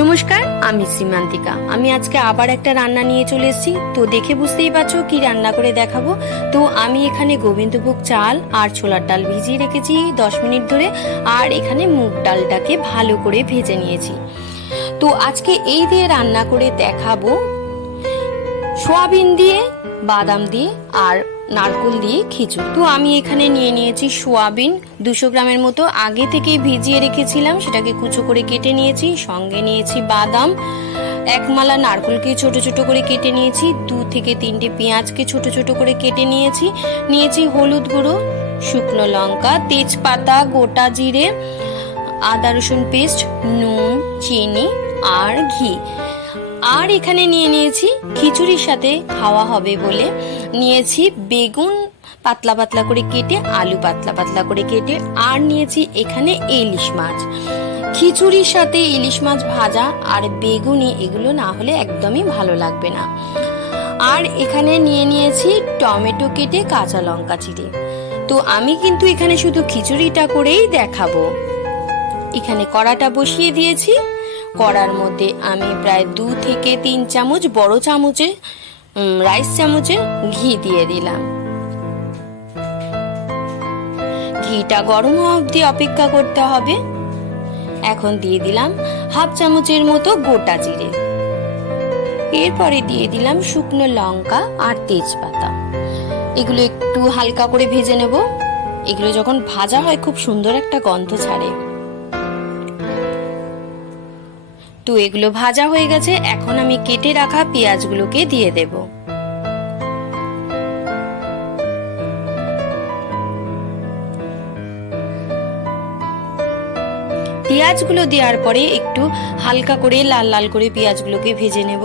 নমস্কার, আমি সীমান্তিকা আমি আজকে আবার একটা রান্না নিয়ে চলে এসেছি। তো দেখে বুঝতেই পারছ কি রান্না করে দেখাবো। তো আমি এখানে গোবিন্দভোগ চাল আর ছোলার ডাল ভিজিয়ে রেখেছি দশ মিনিট ধরে। আর এখানে মুগ ডালটাকে ভালো করে ভেজে নিয়েছি। তো আজকে এই দিয়ে রান্না করে দেখাবো সোয়াবিন দিয়ে, বাদাম দিয়ে আর নারকোল দিয়ে খিচুড়ি। তো আমি এখানে নিয়ে নিয়েছি সোয়াবিন। দুশো গ্রামের মতো আগে থেকেই ভিজিয়ে রেখেছিলাম, সেটাকে কুচো করে কেটে নিয়েছি, সঙ্গে নিয়েছি বাদাম। এক মালা নারকোলকে ছোট ছোট করে কেটে নিয়েছি, দু থেকে তিনটে পেঁয়াজকে ছোট ছোট করে কেটে নিয়েছি। নিয়েছি হলুদ গুঁড়ো, শুকনো লঙ্কা, তেজপাতা, গোটা জিরে, আদা রসুন পেস্ট, নুন, চিনি আর ঘি। আর এখানে নিয়ে নিয়েছি খিচুড়ির সাথে খাওয়া হবে বলে। নিয়েছি বেগুন পাতলা পাতলা করে কেটে, আলু পাতলা পাতলা করে কেটে, আর নিয়েছি এখানে ইলিশ মাছ। খিচুড়ির সাথে ইলিশ মাছ ভাজা আর বেগুনি এগুলো না হলে একদমই ভালো লাগবে না। আর এখানে নিয়ে নিয়েছি টমেটো কেটে কাঁচা লঙ্কা চিড়ে। তো আমি কিন্তু এখানে শুধু খিচুড়িটা করেই দেখাবো। এখানে কড়াটা বসিয়ে দিয়েছি। কড়ার মধ্যে আমি প্রায় দু থেকে তিন চামচ, বড় চামচে রাইস চামচে ঘি দিয়ে দিলাম। ঘিটা গরম হওয়া অবধি অপেক্ষা করতে হবে। এখন দিয়ে দিলাম হাফ চামচের মতো গোটা জিরে। এরপরে দিয়ে দিলাম শুকনো লঙ্কা আর তেজপাতা। এগুলো একটু হালকা করে ভেজে নেব। এগুলো যখন ভাজা হয়, খুব সুন্দর একটা গন্ধ ছাড়ে। তো এগুলো ভাজা হয়ে গেছে, এখন আমি কেটে রাখা পেঁয়াজগুলোকে দিয়ে দেব। পেঁয়াজগুলো দেওয়ার পরে একটু হালকা করে লাল লাল করে পেঁয়াজগুলোকে ভেজে নেব।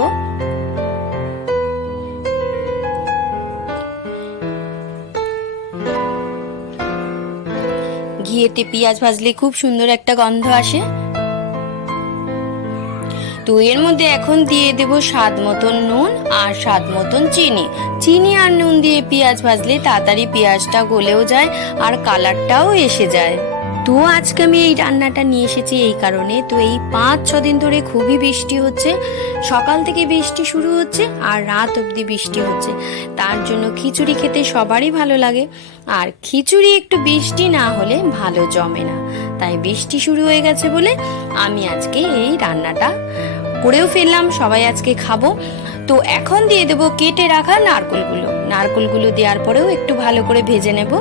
ঘিয়েতে পেঁয়াজ ভাজলে খুব সুন্দর একটা গন্ধ আসে। এর মধ্যে এখন দিয়ে দেব স্বাদ মতন নুন আর স্বাদ মতন চিনি। চিনি আর নুন দিয়ে পেঁয়াজ ভাজলে তাড়াতাড়ি পেঁয়াজটা গলেও যায় আর কালারটাও এসে যায়। তো আজকে আমি এই রান্নাটা নিয়ে এসেছি এই কারণে। তো এই পাঁচ, ছ দিন ধরে খুবই বৃষ্টি হচ্ছে। সকাল থেকে বৃষ্টি শুরু হচ্ছে আর রাত অবধি বৃষ্টি হচ্ছে। তার জন্য খিচুড়ি খেতে সবারই ভালো লাগে। আর খিচুড়ি একটু বৃষ্টি না হলে ভালো জমে না। তাই বৃষ্টি শুরু হয়ে গেছে বলে আমি আজকে এই রান্নাটা করেও ফেললাম, সবাই আজকে খাব। তো এখন দিয়ে দেবো কেটে রাখা নারকলগুলো। নারকলগুলো দেওয়ার পরেও একটু ভালো করে ভেজে নেব।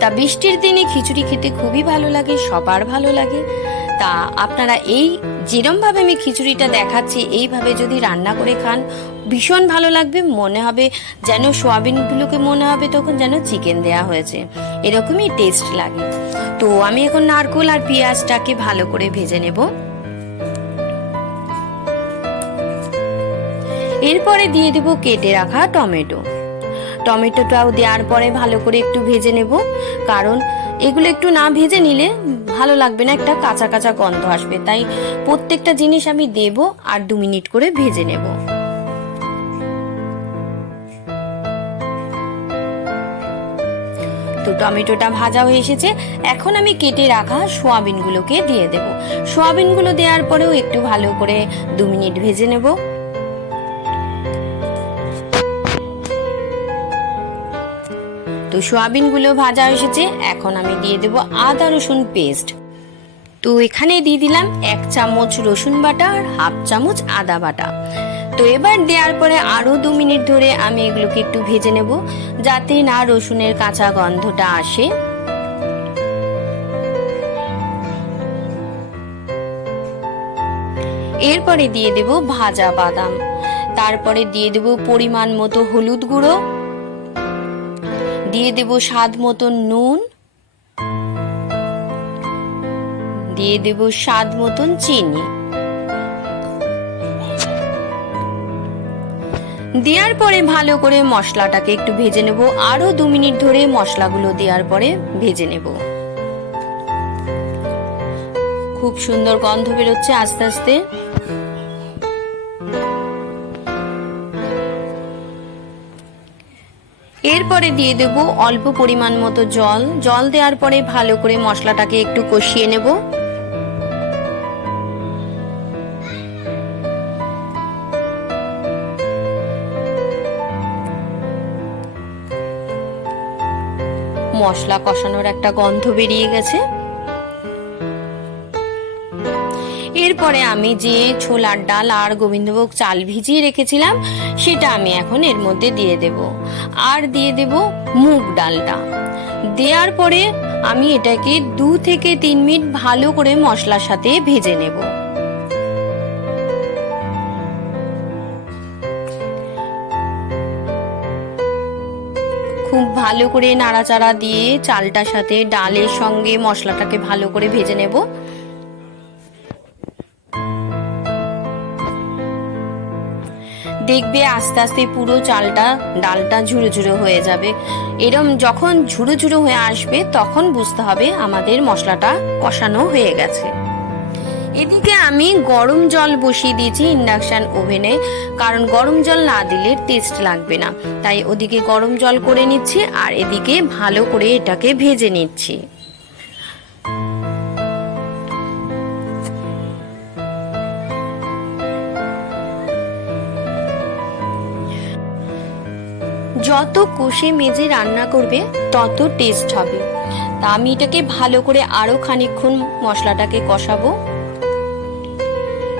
তা বৃষ্টির দিনে খিচুড়ি খেতে খুবই ভালো লাগে, সবার ভালো লাগে। তা আপনারা এই যেরমভাবে আমি খিচুড়িটা দেখাচ্ছি, এইভাবে যদি রান্না করে খান, ভীষণ ভালো লাগবে। মনে হবে যেন সোয়াবিনগুলোকে মনে হবে তখন যেন চিকেন দেয়া হয়েছে। এরকমই টেস্ট লাগে। তো আমি এখন নারকোল আর পেঁয়াজটাকে ভালো করে ভেজে নেব। এরপরে দিয়ে দেব কেটে রাখা টমেটো। টমেটোটাও দেওয়ার পরে ভালো করে একটু ভেজে নেব। কারণ এগুলো একটু না ভেজে নিলে ভালো লাগবে না, একটা কাঁচা কাঁচা গন্ধ আসবে। তাই প্রত্যেকটা জিনিস আমি দেব আর দু মিনিট করে ভেজে নেব। তো টমেটোটা ভাজা হয়ে এসেছে। এখন আমি কেটে রাখা সোয়াবিনগুলোকে দিয়ে দেব। সোয়াবিনগুলো দেওয়ার পরেও একটু ভালো করে দু মিনিট ভেজে নেব। সোয়াবিনগুলো ভাজা এসেছে, এখন আমি দিয়ে দেব আদা রসুন পেস্ট তো এখানে দিয়ে দিলাম এক চামচ রসুন বাটা আর হাফ চামচ আদা বাটা। তো এবার দেওয়ার পরে আরও দু মিনিট ধরে আমি এগুলোকে একটু ভেজে নেব, যাতে না রসুনের কাঁচা গন্ধটা আসে। এরপরে দিয়ে দেব ভাজা বাদাম। তারপরে দিয়ে দেব পরিমাণ মতো হলুদ গুঁড়ো। দিয়ে দেব স্বাদ মতন নুন। দিয়ে দেব স্বাদ মতন চিনি। দেওয়ার পরে ভালো করে মশলাটাকে একটু ভেজে নেব। আরও দু মিনিট ধরে মশলাগুলো দেওয়ার পরে ভেজে নেব। খুব সুন্দর গন্ধ বেরোচ্ছে আস্তে আস্তে। এরপরে দিয়ে দেব অল্প পরিমাণ মতো জল। জল দেওয়ার পরে ভালো করে মশলাটাকে একটু কষিয়ে নেব। মশলা কষানোর একটা গন্ধ বেরিয়ে গেছে। এরপরে আমি যে ছোলার ডাল আর গোবিন্দভোগ চাল ভিজিয়ে রেখেছিলাম, সেটা আমি এখন এর মধ্যে দিয়ে দেব। আর দিয়ে দেব মুগ ডালটা। দেওয়ার পরে আমি এটাকে দু থেকে তিন মিনিট ভালো করে মশলার সাথে ভেজে নেব। খুব ভালো করে নাড়াচাড়া দিয়ে চালটার সাথে ডালের সঙ্গে মশলাটাকে ভালো করে ভেজে নেব। দেখবে আস্তে আস্তে পুরো চালটা, ডালটা ঝুড়ো ঝুড়ো হয়ে যাবে। এরম যখন ঝুড়ো ঝুড়ো হয়ে আসবে, তখন বুঝতে হবে আমাদের মশলাটা কষানো হয়ে গেছে। এদিকে আমি গরম জল বসিয়ে দিয়েছি ইন্ডাকশন ওভেনে, কারণ গরম জল না দিলে টেস্ট লাগবে না। তাই ওদিকে গরম জল করে নিচ্ছি আর এদিকে ভালো করে এটাকে ভেজে নিচ্ছি। যত কষে মেজে রান্না করবে, তত টেস্ট হবে। তা আমি এটাকে ভালো করে আরও খানিকক্ষণ মশলাটাকে কষাবো।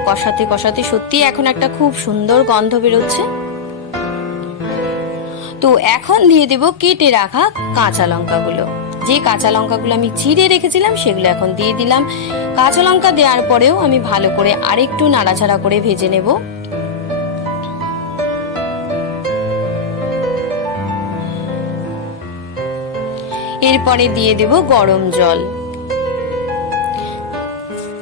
কষাতে কষাতে সত্যি এখন একটা খুব সুন্দর গন্ধ বেরোচ্ছে। তো এখন দিয়ে দেব কেটে রাখা কাঁচা লঙ্কাগুলো। যে কাঁচা লঙ্কাগুলো আমি চিড়ে রেখেছিলাম, সেগুলো এখন দিয়ে দিলাম। কাঁচা লঙ্কা দেওয়ার পরেও আমি ভালো করে আরেকটু নাড়াচাড়া করে ভেজে নেব। এরপরে দিয়ে দেব গরম জল।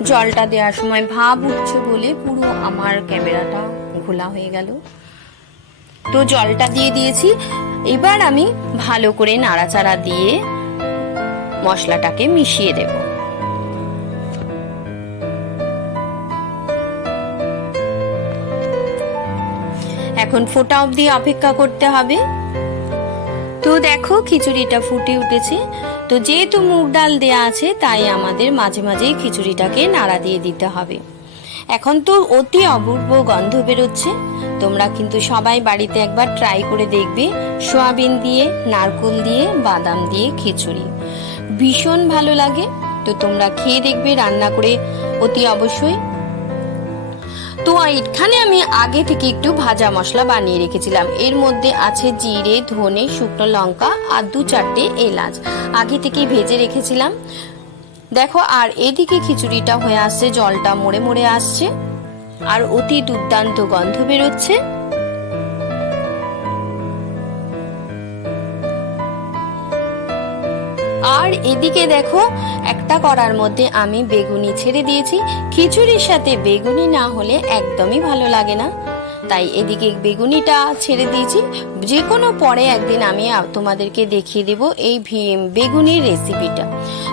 জলটা দেওয়ার সময় ভাব উঠছে বলে পুরো আমার ক্যামেরাটা ঘোলা হয়ে গেল। তো জলটা দিয়ে দিয়েছি। এবার আমি ভালো করে নাড়াচাড়া দিয়ে মশলাটাকে মিশিয়ে দেব। এখন ফোটা অবধি অপেক্ষা করতে হবে। তো দেখো খিচুড়িটা ফুটে উঠেছে। তো যেহেতু মুগ ডাল দেয়া আছে, তাই আমাদের মাঝে মাঝেই খিচুড়িটাকে নাড়া দিয়ে দিতে হবে। এখন তো অতি অপূর্ব গন্ধ বেরোচ্ছে। তোমরা কিন্তু সবাই বাড়িতে একবার ট্রাই করে দেখবে। সোয়াবিন দিয়ে, নারকোল দিয়ে, বাদাম দিয়ে খিচুড়ি। ভীষণ ভালো লাগে। তো তোমরা খেয়ে দেখবে, রান্না করে অতি অবশ্যই তো এখানে আমি আগে থেকে একটু ভাজা মশলা বানিয়ে রেখেছিলাম। এর মধ্যে আছে জিরে, ধনে, শুকনো লঙ্কা আর দু চারটে এলাচ। আগে থেকে ভেজে রেখেছিলাম। দেখো, আর এদিকে খিচুড়িটা হয়ে আসছে, জলটা মরে মরে আসছে। আর অতি দুর্দান্ত গন্ধ বেরোচ্ছে। আর এদিকে দেখো, একটা করার মধ্যে আমি বেগুনি ছেড়ে দিয়েছি। খিচুড়ির সাথে বেগুনি না হলে একদমই ভালো লাগে না। তাই এদিকে বেগুনিটা ছেড়ে দিয়েছি। যে কোনো পরে একদিন আমি তোমাদেরকে দেখিয়ে দেব এই বেগুনির রেসিপিটা।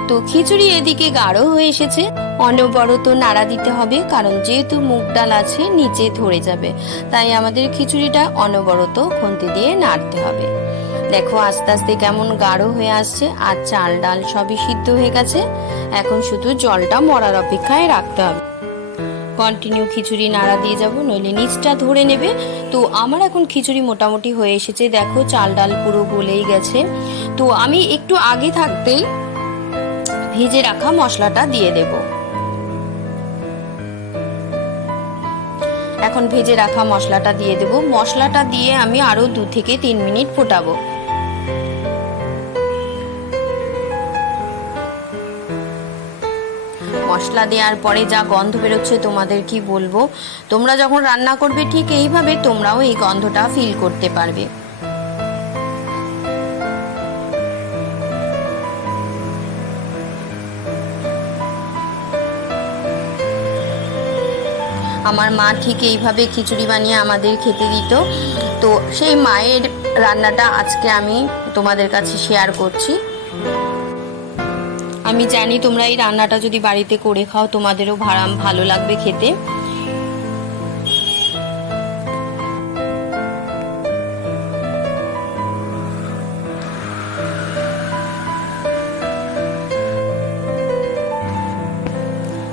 তো খিচুড়ি এদিকে গাঢ় হয়ে এসেছে। অনবরত নাড়া দিতে হবে, কারণ যেহেতু মুগ ডাল আছে, নিচে ধরে যাবে। তাই আমাদের খিচুড়িটা অনবরত খুন্তি দিয়ে নাড়তে হবে। দেখো, আস্তে আস্তে কেমন গাঢ় হয়ে আসছে আর চাল ডাল সবই সিদ্ধ হয়ে গেছে। এখন শুধু জলটা মরার অপেক্ষায় রাখতে হবে। কন্টিনিউ খিচুড়ি নাড়া দিয়ে যাব, নইলে নিচটা ধরে নেবে। তো আমার এখন খিচুড়ি মোটামুটি হয়ে এসেছে। দেখো, চাল ডাল পুরো গলেই গেছে। তো আমি একটু আগে থাকতেই ভেজে রাখা মশলাটা দিয়ে দেব। এখন ভেজে রাখা মশলাটা দিয়ে দেব। মশলাটা দিয়ে আমি আরও দু থেকে তিন মিনিট ফোটাবো। মশলা দেওয়ার পরে যা গন্ধ বেরোচ্ছে তোমাদের কি বলব? তোমরা যখন রান্না করবে ঠিক এইভাবে তোমরাও এই গন্ধটা ফিল করতে পারবে। আমার মা ঠিক এইভাবে খিচুড়ি বানিয়ে আমাদের খেতে দিত। তো সেই মায়ের রান্নাটা আজকে আমি তোমাদের কাছে শেয়ার করছি। আমি জানি তোমরা এই রান্নাটা যদি বাড়িতে করে খাও, তোমাদেরও ভাড়াম ভালো লাগবে খেতে।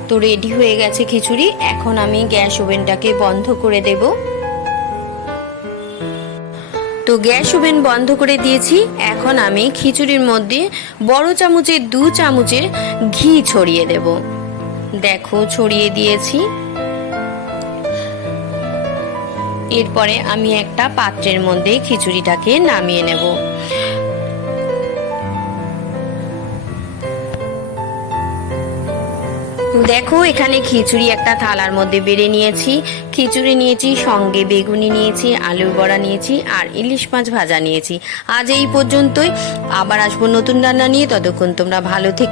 তো রেডি হয়ে গেছে খিচুড়ি। এখন আমি গ্যাস ওভেনটাকে বন্ধ করে দেব। তো গ্যাস ওভেন বন্ধ করে দিয়েছি। এখন আমি খিচুড়ির মধ্যে বড় চামচের, দু চামচের ঘি ছড়িয়ে দেব। দেখো, ছড়িয়ে দিয়েছি। এরপরে আমি একটা পাত্রের মধ্যে খিচুড়িটাকে নামিয়ে নেব। দেখো, এখানে খিচুড়ি একটা থালার মধ্যে বেড়ে নিয়েছি। খিচুড়ি নিয়েছি, সঙ্গে বেগুনি নিয়েছি, আলুর বড়া নিয়েছি আর ইলিশ মাছ ভাজা নিয়েছি। আজ এই পর্যন্তই। আবার আসব নতুন রান্না নিয়ে। ততক্ষণ তোমরা ভালো থেকো।